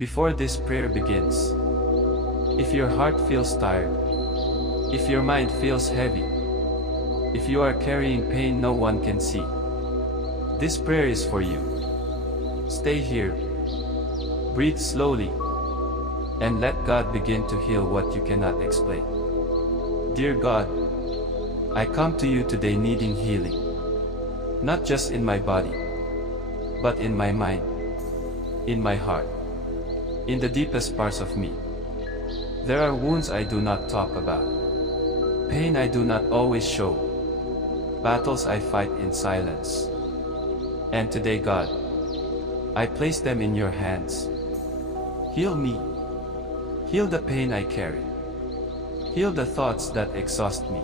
Before this prayer begins, if your heart feels tired, if your mind feels heavy, if you are carrying pain no one can see, this prayer is for you. Stay here, breathe slowly, and let God begin to heal what you cannot explain. Dear God, I come to you today needing healing, not just in my body, but in my mind, in my heart, in the deepest parts of me. There are wounds I do not talk about, pain I do not always show, battles I fight in silence. And today, God, I place them in your hands. Heal me. Heal the pain I carry. Heal the thoughts that exhaust me.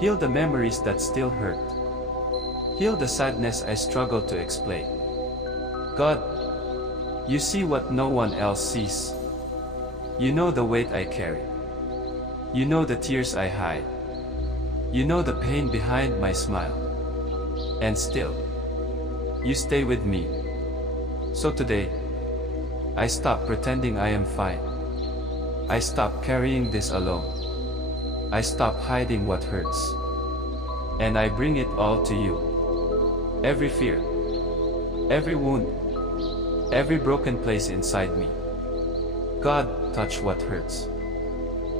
Heal the memories that still hurt. Heal the sadness I struggle to explain. God, you see what no one else sees. You know the weight I carry. You know the tears I hide. You know the pain behind my smile. And still, you stay with me. So today, I stop pretending I am fine. I stop carrying this alone. I stop hiding what hurts. And I bring it all to you. Every fear, every wound, every broken place inside me. God, touch what hurts.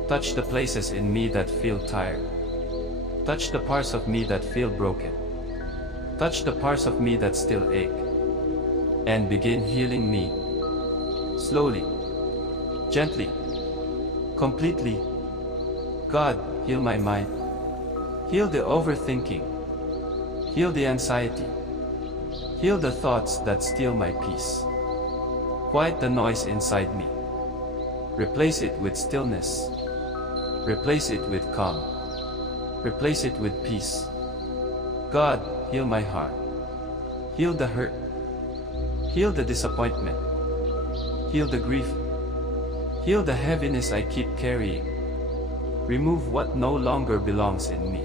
Touch the places in me that feel tired. Touch the parts of me that feel broken. Touch the parts of me that still ache. And begin healing me. Slowly, gently, completely. God, heal my mind. Heal the overthinking. Heal the anxiety. Heal the thoughts that steal my peace. Quiet the noise inside me. Replace it with stillness. Replace it with calm. Replace it with peace. God, heal my heart. Heal the hurt. Heal the disappointment. Heal the grief. Heal the heaviness I keep carrying. Remove what no longer belongs in me.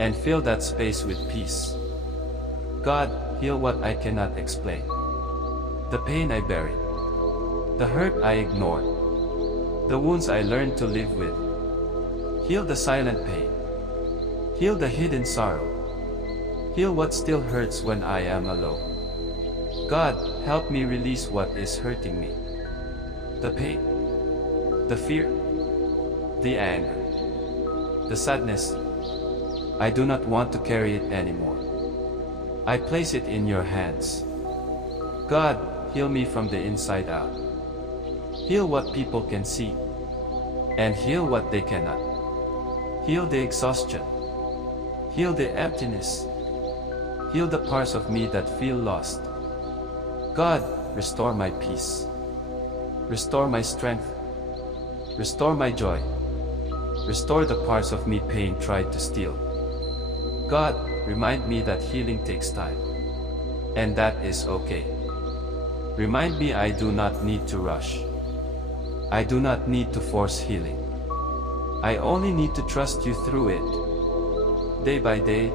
And fill that space with peace. God, heal what I cannot explain. The pain I buried. The hurt I ignored. The wounds I learned to live with. Heal the silent pain. Heal the hidden sorrow. Heal what still hurts when I am alone. God, help me release what is hurting me. The pain, the fear, the anger, the sadness. I do not want to carry it anymore. I place it in your hands. God, heal me from the inside out. Heal what people can see, and heal what they cannot. Heal the exhaustion. Heal the emptiness. Heal the parts of me that feel lost. God, restore my peace. Restore my strength. Restore my joy. Restore the parts of me pain tried to steal. God, remind me that healing takes time. And that is okay. Remind me I do not need to rush. I do not need to force healing. I only need to trust you through it. Day by day,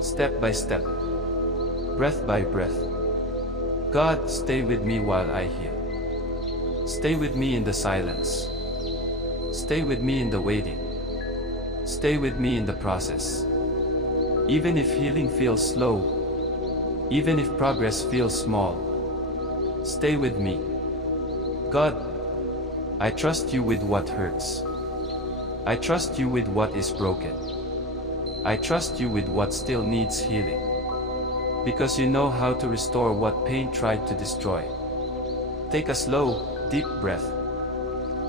step by step, breath by breath. God, stay with me while I heal. Stay with me in the silence. Stay with me in the waiting. Stay with me in the process. Even if healing feels slow, even if progress feels small, stay with me. God, I trust you with what hurts. I trust you with what is broken. I trust you with what still needs healing. Because you know how to restore what pain tried to destroy. Take a slow, deep breath.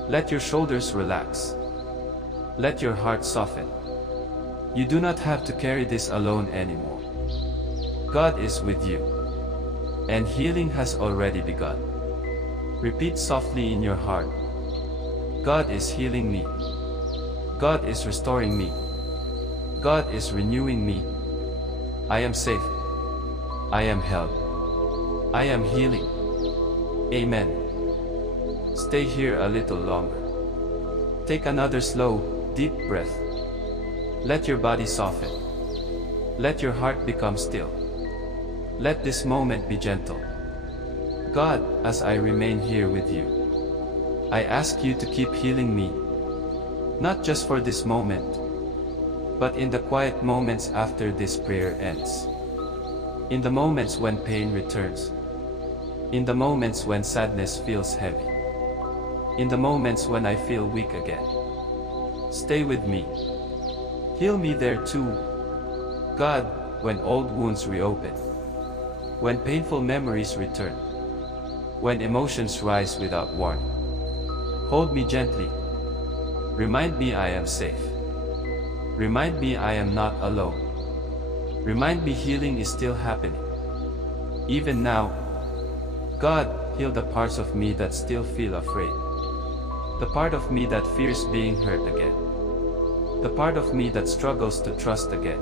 Let your shoulders relax. Let your heart soften. You do not have to carry this alone anymore. God is with you. And healing has already begun. Repeat softly in your heart. God is healing me. God is restoring me. God is renewing me. I am safe. I am held. I am healing. Amen. Stay here a little longer. Take another slow, deep breath. Let your body soften. Let your heart become still. Let this moment be gentle. God, as I remain here with you, I ask you to keep healing me, not just for this moment, but in the quiet moments after this prayer ends. In the moments when pain returns. In the moments when sadness feels heavy. In the moments when I feel weak again. Stay with me. Heal me there too, God, when old wounds reopen. When painful memories return. When emotions rise without warning. Hold me gently. Remind me I am safe. Remind me I am not alone. Remind me healing is still happening. Even now, God, heal the parts of me that still feel afraid. The part of me that fears being hurt again. The part of me that struggles to trust again.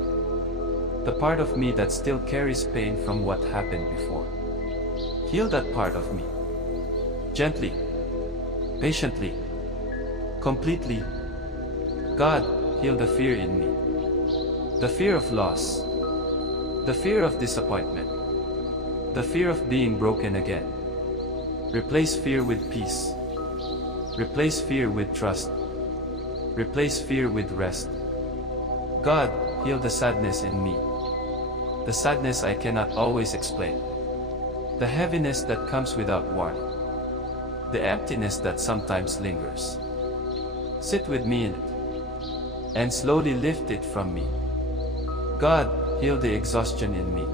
The part of me that still carries pain from what happened before. Heal that part of me. Gently. Patiently. Completely. God, heal the fear in me. The fear of loss. The fear of disappointment. The fear of being broken again. Replace fear with peace. Replace fear with trust. Replace fear with rest. God, heal the sadness in me. The sadness I cannot always explain. The heaviness that comes without warning. The emptiness that sometimes lingers. Sit with me in it, and slowly lift it from me. God, heal the exhaustion in me.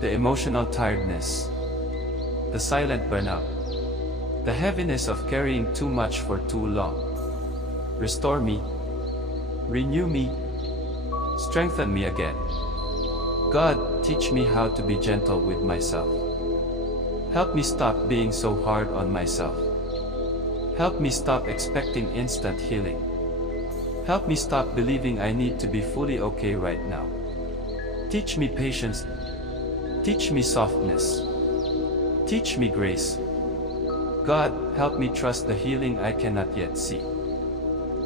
The emotional tiredness. The silent burnout. The heaviness of carrying too much for too long. Restore me. Renew me. Strengthen me again. God, teach me how to be gentle with myself. Help me stop being so hard on myself. Help me stop expecting instant healing. Help me stop believing I need to be fully okay right now. Teach me patience. Teach me softness. Teach me grace. God, help me trust the healing I cannot yet see.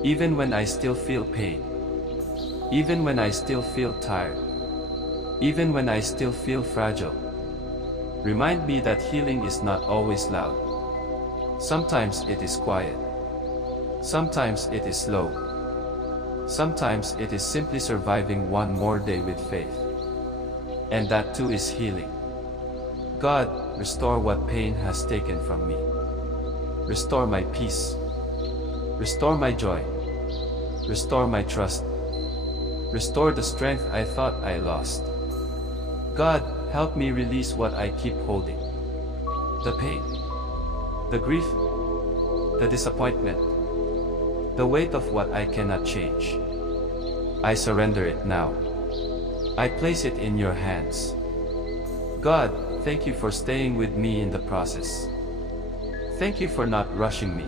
Even when I still feel pain. Even when I still feel tired. Even when I still feel fragile. Remind me that healing is not always loud. Sometimes it is quiet. Sometimes it is slow. Sometimes it is simply surviving one more day with faith. And that too is healing. God, restore what pain has taken from me. Restore my peace. Restore my joy. Restore my trust. Restore the strength I thought I lost. God, help me release what I keep holding. The pain. The grief. The disappointment. The weight of what I cannot change. I surrender it now. I place it in your hands. God, thank you for staying with me in the process. Thank you for not rushing me.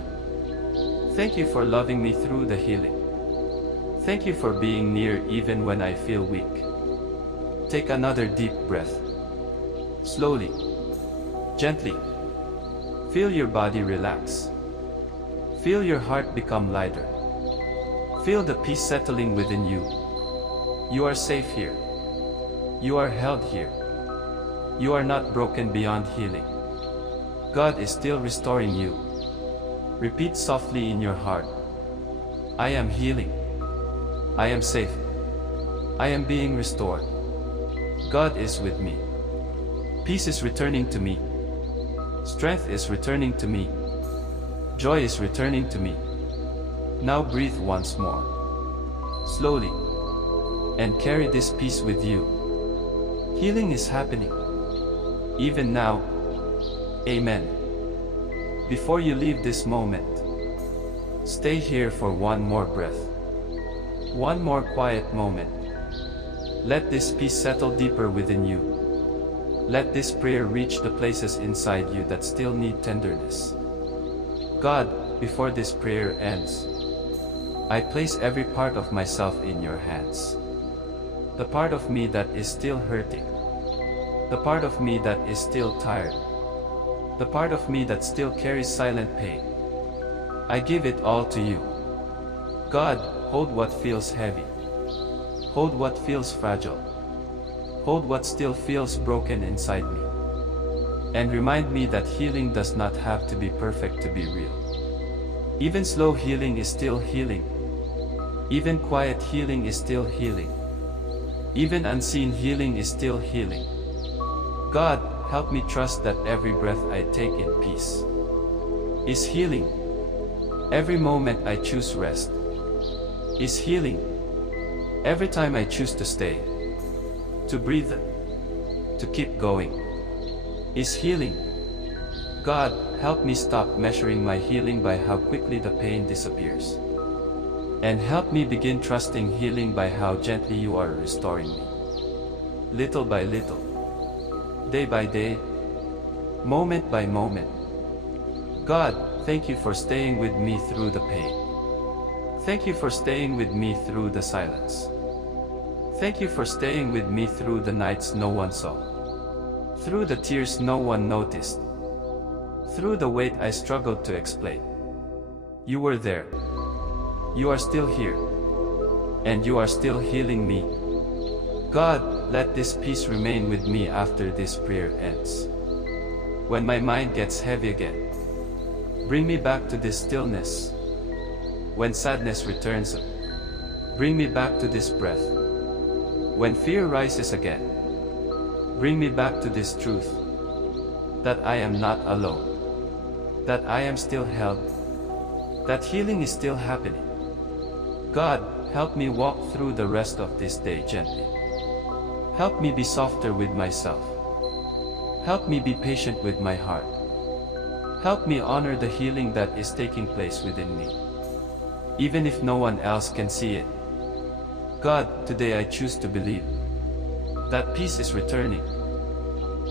Thank you for loving me through the healing. Thank you for being near even when I feel weak. Take another deep breath. Slowly. Gently. Feel your body relax. Feel your heart become lighter. Feel the peace settling within you. You are safe here. You are held here. You are not broken beyond healing. God is still restoring you. Repeat softly in your heart. I am healing. I am safe. I am being restored. God is with me. Peace is returning to me. Strength is returning to me. Joy is returning to me. Now breathe once more. Slowly. And carry this peace with you. Healing is happening. Even now. Amen. Before you leave this moment, stay here for one more breath. One more quiet moment. Let this peace settle deeper within you. Let this prayer reach the places inside you that still need tenderness. God, before this prayer ends, I place every part of myself in your hands. The part of me that is still hurting. The part of me that is still tired. The part of me that still carries silent pain. I give it all to you. God, hold what feels heavy. Hold what feels fragile. Hold what still feels broken inside me. and remind me that healing does not have to be perfect to be real. Even slow healing is still healing. Even quiet healing is still healing. Even unseen healing is still healing. God, help me trust that every breath I take in peace is healing. Every moment I choose rest is healing. Every time I choose to stay, to breathe, to keep going, is healing. God, help me stop measuring my healing by how quickly the pain disappears. And help me begin trusting healing by how gently you are restoring me. Little by little, day by day, moment by moment. God, thank you for staying with me through the pain. Thank you for staying with me through the silence. Thank you for staying with me through the nights no one saw. Through the tears no one noticed. Through the weight I struggled to explain. You were there. You are still here. And you are still healing me. God, let this peace remain with me after this prayer ends. When my mind gets heavy again, bring me back to this stillness. When sadness returns, bring me back to this breath. When fear rises again, bring me back to this truth, that I am not alone, that I am still held, that healing is still happening. God, help me walk through the rest of this day gently. Help me be softer with myself. Help me be patient with my heart. Help me honor the healing that is taking place within me, even if no one else can see it. God, today I choose to believe that peace is returning,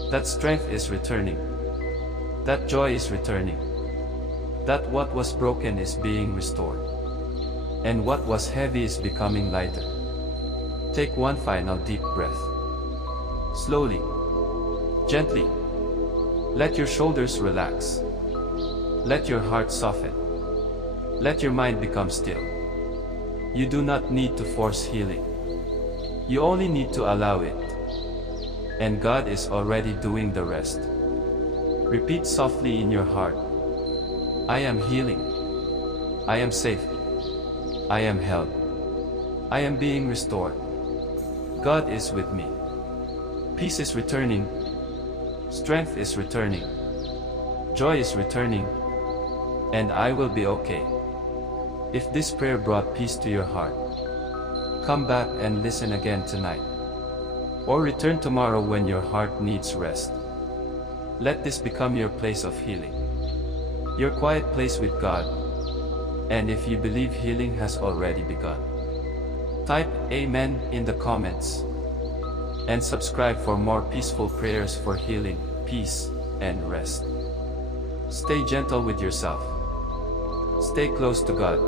that strength is returning, that joy is returning, that what was broken is being restored, and what was heavy is becoming lighter. Take one final deep breath. Slowly, gently, let your shoulders relax. Let your heart soften. Let your mind become still. You do not need to force healing. You only need to allow it. And God is already doing the rest. Repeat softly in your heart. I am healing. I am safe. I am held. I am being restored. God is with me. Peace is returning. Strength is returning. Joy is returning. And I will be okay. If this prayer brought peace to your heart, come back and listen again tonight. Or return tomorrow when your heart needs rest. Let this become your place of healing, your quiet place with God. And if you believe healing has already begun, type Amen in the comments. And subscribe for more peaceful prayers for healing, peace, and rest. Stay gentle with yourself. Stay close to God.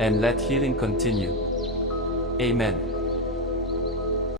And let healing continue. Amen.